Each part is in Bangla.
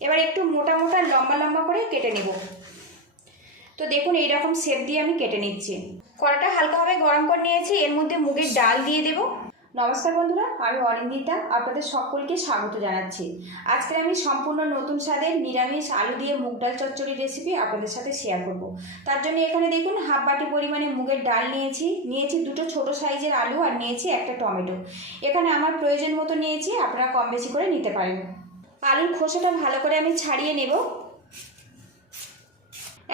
এবার একটু মোটা মোটা লম্বা লম্বা করে কেটে নেব। তো দেখুন এই রকম শেপ দিয়ে আমি কেটে নিচ্ছি। কড়াটা হালকাভাবে গরম করে নিয়েছি, এর মধ্যে মুগের ডাল দিয়ে দেব। নমস্কার বন্ধুরা, আমি অরিন্দিতা, আপনাদের সকলকে স্বাগত জানাচ্ছি। আজকে আমি সম্পূর্ণ নতুন স্বাদের নিরামিষ আলু দিয়ে মুগ ডাল চচ্চড়ি রেসিপি আপনাদের সাথে শেয়ার করব। তার জন্য এখানে দেখুন হাফ বাটি পরিমাণে মুগের ডাল নিয়েছি দুটো ছোট সাইজের আলু, আর নিয়েছি একটা টমেটো। এখানে আমার প্রয়োজন মতো নিয়েছি, আপনারা কম বেশি করে নিতে পারেন। আলুর খোসাটা ভালো করে আমি ছাড়িয়ে নেব।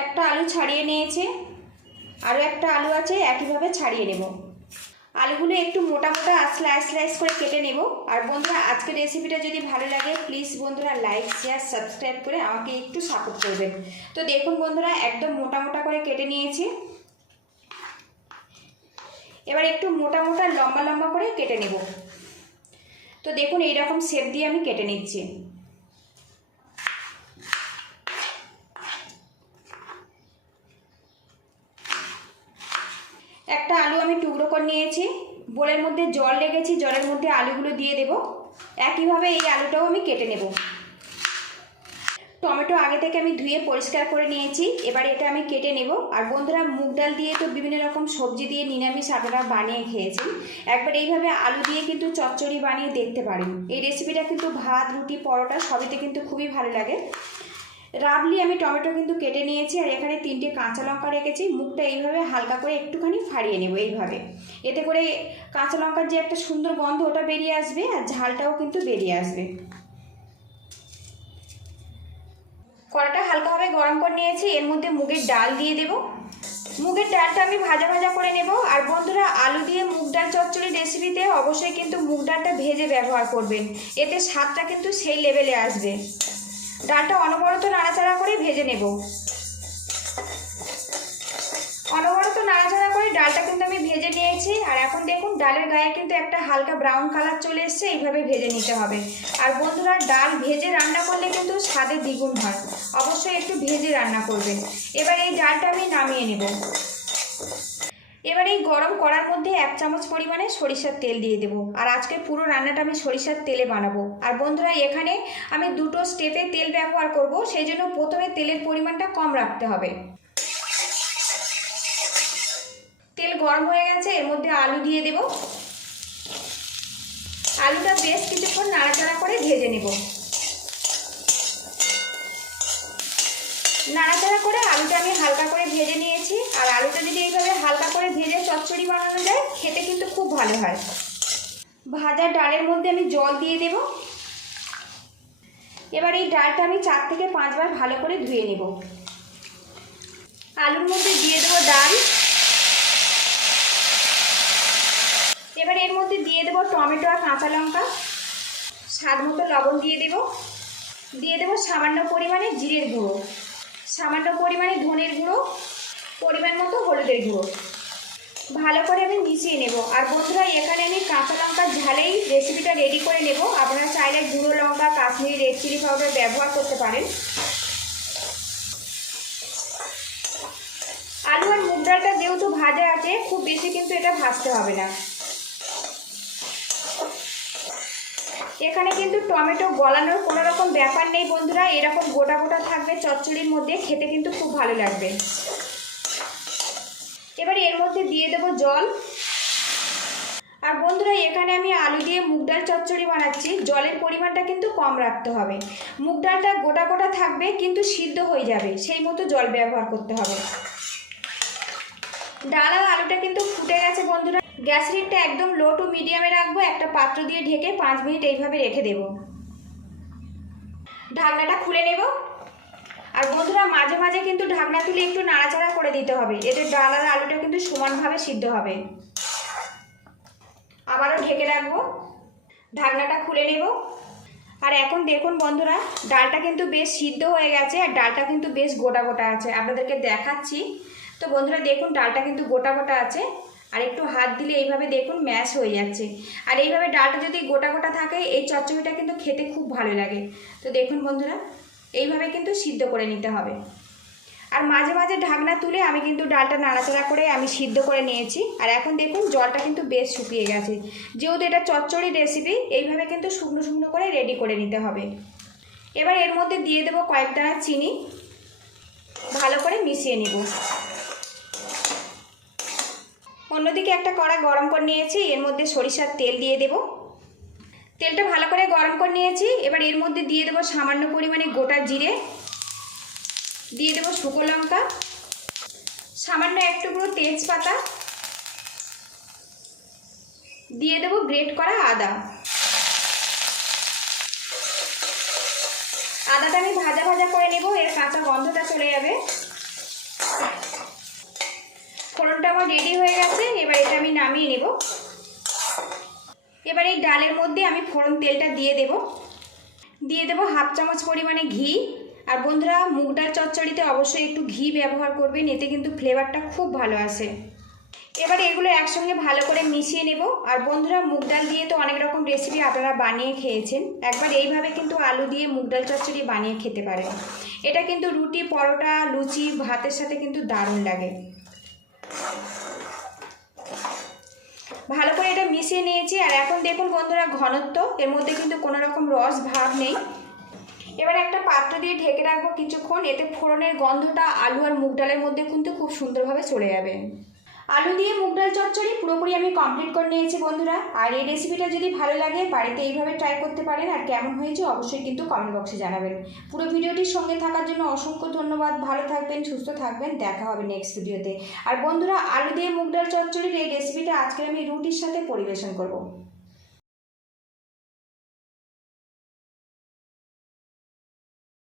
একটা আলু ছাড়িয়ে নিয়েছি, আরও একটা আলু আছে, একইভাবে ছাড়িয়ে নেব। আলুগুলো একটু মোটা মোটা স্লাইস করে কেটে নেব। আর বন্ধুরা, আজকের রেসিপিটা যদি ভালো লাগে প্লিজ বন্ধুরা লাইক শেয়ার সাবস্ক্রাইব করে আমাকে একটু সাপোর্ট করবেন। তো দেখুন বন্ধুরা, একদম মোটা মোটা করে কেটে নিয়েছি। এবার একটু মোটা মোটা লম্বা লম্বা করে কেটে নেব। তো দেখুন এই রকম শেপ দিয়ে আমি কেটে নিচ্ছি। একটা আলু আমি টুকরো করে নিয়েছি, বোলের মধ্যে জল রেখেছি, জলের মধ্যে আলুগুলো দিয়ে দেব। একইভাবে এই আলুটাও আমি কেটে নেব। টমেটো আগে থেকে আমি ধুয়ে পরিষ্কার করে নিয়েছি, এবারে এটা আমি কেটে নেব। আর বন্ধুরা, মুগ ডাল দিয়ে তো বিভিন্ন রকম সবজি দিয়ে নিরামিষ আপনারা বানিয়ে খেয়েছেন, একবার এইভাবে আলু দিয়ে কিন্তু চচ্চড়ি বানিয়ে দেখতে পারেন। এই রেসিপিটা কিন্তু ভাত, রুটি, পরোটা সবেতে কিন্তু খুবই ভালো লাগে। রাবলি আমি টমেটো কিন্তু কেটে নিয়েছি, আর এখানে 3টে কাঁচা লঙ্কা রেখেছি। মুখটা এইভাবে হালকা করে একটুখানি ফাড়িয়ে নেব এইভাবে। এতে করে কাঁচা লঙ্কার যে একটা সুন্দর গন্ধ ওটা বেরিয়ে আসবে, আর ঝালটাও কিন্তু বেরিয়ে আসবে। কড়াটা হালকাভাবে গরম করে নিয়েছি, এর মধ্যে মুগের ডাল দিয়ে দেব। মুগের ডালটা আমি ভাজা ভাজা করে নেব। আর বন্ধুরা, আলু দিয়ে মুগ ডাল চচ্চড়ি রেসিপিতে অবশ্যই কিন্তু মুগ ডালটা ভেজে ব্যবহার করবেন, এতে স্বাদটা কিন্তু সেই লেভেলে আসবে। ডালটা অনবরত নাড়াচাড়া করে ভেজে নেব। অনবরত নাড়াচাড়া করে ডালটা কিন্তু আমি ভেজে নিয়েছি। আর এখন দেখুন ডালের গায়ে কিন্তু একটা হালকা ব্রাউন কালার চলে এসছে, এইভাবে ভেজে নিতে হবে। আর বন্ধুরা, ডাল ভেজে রান্না করলে কিন্তু স্বাদে দ্বিগুণ হয়, অবশ্যই একটু ভেজে রান্না করবেন। এবার এই ডালটা আমি নামিয়ে নেব। এবার এই গরম কড়ার মধ্যে 1 চামচ পরিমাণে সরিষার তেল দিয়ে দেবো। আর আজকে পুরো রান্নাটা আমি সরিষার তেলে বানাবো। আর বন্ধুরা, এখানে আমি 2টো স্টেপে তেল ব্যবহার করব, সেই জন্য প্রথমে তেলের পরিমাণটা কম রাখতে হবে। তেল গরম হয়ে গেছে, এর মধ্যে আলু দিয়ে দেব। আলুটা বেশ কিছুক্ষণ নাড়াচাড়া করে ভেজে নেব। নাড়াচাড়া করে আলুটা আমি হালকা করে ভেজে নিয়েছি। আর আলুটা যদি এইভাবে হালকা করে ভেজে চচ্চড়ি বানানো যায়, খেতে কিন্তু খুব ভালো হয়। ভাজা ডালের মধ্যে আমি জল দিয়ে দেব। এবার এই ডালটা আমি 4 থেকে 5 বার ভালো করে ধুয়ে নেব। আলুর মধ্যে দিয়ে দেবো ডাল। এবার এর মধ্যে দিয়ে দেবো টমেটো আর কাঁচা লঙ্কা। স্বাদ মতো লবণ দিয়ে দেবো সামান্য পরিমাণে জিরের গুঁড়ো, সামান্য পরিমাণে ধনের গুঁড়ো, পরিমাণ মতো হলুদের গুঁড়ো। ভালো করে আমি মিশিয়ে নেব। আর বন্ধুরা, এখানে আমি কাঁচা লঙ্কার ঝালেই রেসিপিটা রেডি করে নেব। আপনারা চাইলে গুঁড়ো লঙ্কা, কাশ্মীরি রেড চিলি পাউডার ব্যবহার করতে পারেন। আলু আর মুগ ডালটা যেহেতু ভাজা আছে, খুব বেশি কিন্তু এটা ভাজতে হবে না। এখানে কিন্তু টমেটো গলানোর কোনো রকম ব্যাপার নেই বন্ধুরা, এরকম গোটা গোটা থাকবে চচ্চড়ির মধ্যে, খেতে কিন্তু খুব ভালো লাগবে। এবারে এর মধ্যে দিয়ে দেবো জল। আর বন্ধুরা, এখানে আমি আলু দিয়ে মুগ ডাল চচ্চড়ি বানাচ্ছি, জলের পরিমাণটা কিন্তু কম রাখতে হবে। মুগ ডালটা গোটা গোটা থাকবে কিন্তু সিদ্ধ হয়ে যাবে, সেই মতো জল ব্যবহার করতে হবে। ডাল আর আলুটা কিন্তু ফুটে গেছে বন্ধুরা। গ্যাস হিটটা একদম লো টু মিডিয়ামে রাখবো। একটা পাত্র দিয়ে ঢেকে 5 মিনিট এইভাবে রেখে দেব। ঢাকনাটা খুলে নেব। আর বন্ধুরা, মাঝে মাঝে কিন্তু ঢাকনা তুলে একটু নাড়াচাড়া করে দিতে হবে, এতে ডাল আর আলুটা কিন্তু সমানভাবে সিদ্ধ হবে। আবারও ঢেকে রাখবো। ঢাকনাটা খুলে নেব। আর এখন দেখুন বন্ধুরা, ডালটা কিন্তু বেশ সিদ্ধ হয়ে গেছে, আর ডালটা কিন্তু বেশ গোটা গোটা আছে, আপনাদেরকে দেখাচ্ছি। তো বন্ধুরা দেখুন, ডালটা কিন্তু গোটা গোটা আছে। আর একটু হাত দিলে এইভাবে দেখুন ম্যাশ হয়ে যাচ্ছে। আর এইভাবে ডালটা যদি গোটা গোটা থাকে, এই চচ্চড়িটা কিন্তু খেতে খুব ভালো লাগে। তো দেখুন বন্ধুরা, এইভাবে কিন্তু সিদ্ধ করে নিতে হবে। আর মাঝে মাঝে ঢাকনা তুলে আমি কিন্তু ডালটা নাড়াচাড়া করে আমি সিদ্ধ করে নিয়েছি। আর এখন দেখুন জলটা কিন্তু বেশ শুকিয়ে গেছে। যেহেতু এটা চচ্চড়ি রেসিপি, এইভাবে কিন্তু শুকনো শুকনো করে রেডি করে নিতে হবে। এবার এর মধ্যে দিয়ে দেবো কয়েক দানা চিনি, ভালো করে মিশিয়ে নিব। অন্যদিকে একটা কড়া গরম করে নিয়েছি, এর মধ্যে সরিষার তেল দিয়ে দেব। তেলটা ভালো করে গরম করে নিয়েছি। এবার এর মধ্যে দিয়ে দেবো সামান্য পরিমাণে গোটা জিরে, দিয়ে দেবো শুকনো লঙ্কা, সামান্য এক টুকরো তেজপাতা, দিয়ে দেবো গ্রেট করা আদা। আদাটা আমি ভাজা ভাজা করে নেব, এর কাঁচা গন্ধটা চলে যাবে। ফোড়নটা আমার রেডি হয়ে গেছে, এবার এটা আমি নামিয়ে নেব। এবার এই ডালের মধ্যে আমি ফোড়ন তেলটা দিয়ে দেব। দিয়ে দেবো হাফ চামচ পরিমাণে ঘি। আর বন্ধুরা, মুগ ডাল চচ্চড়িতে অবশ্যই একটু ঘি ব্যবহার করবেন, এতে কিন্তু ফ্লেভারটা খুব ভালো আসে। এবার এগুলো একসঙ্গে ভালো করে মিশিয়ে নেব। আর বন্ধুরা, মুগ ডাল দিয়ে তো অনেক রকম রেসিপি আপনারা বানিয়ে খেয়েছেন, একবার এইভাবে কিন্তু আলু দিয়ে মুগ ডাল চচ্চড়ি বানিয়ে খেতে পারেন। এটা কিন্তু রুটি, পরোটা, লুচি, ভাতের সাথে কিন্তু দারুণ লাগে। ভালো করে এটা মিশিয়ে নিয়েছি। আর এখন দেখুন বন্ধুরা, ঘনত্ব এর মধ্যে কিন্তু কোনো রকম রস ভাব নেই। এবার একটা পাত্র দিয়ে ঢেকে রাখবো কিছুক্ষণ, এতে ফোড়নের গন্ধটা আলু আর মুগ ডালের মধ্যে কিন্তু খুব সুন্দরভাবে চলে যাবে। আলু দিয়ে মুগ ডাল চচ্চড়ি পুরোপুরি আমি কমপ্লিট করে নিয়েছি বন্ধুরা। আর এই রেসিপিটা যদি ভালো লাগে বাড়িতে এইভাবে ট্রাই করতে পারেন। আর কেমন হয়েছে অবশ্যই কিন্তু কমেন্ট বক্সে জানাবেন। পুরো ভিডিওটির সঙ্গে থাকার জন্য অসংখ্য ধন্যবাদ। ভালো থাকবেন, সুস্থ থাকবেন, দেখা হবে নেক্সট ভিডিওতে। আর বন্ধুরা, আলু দিয়ে মুগ ডাল চচ্চড়ির এই রেসিপিটা আজকে আমি রুটির সাথে পরিবেশন করব।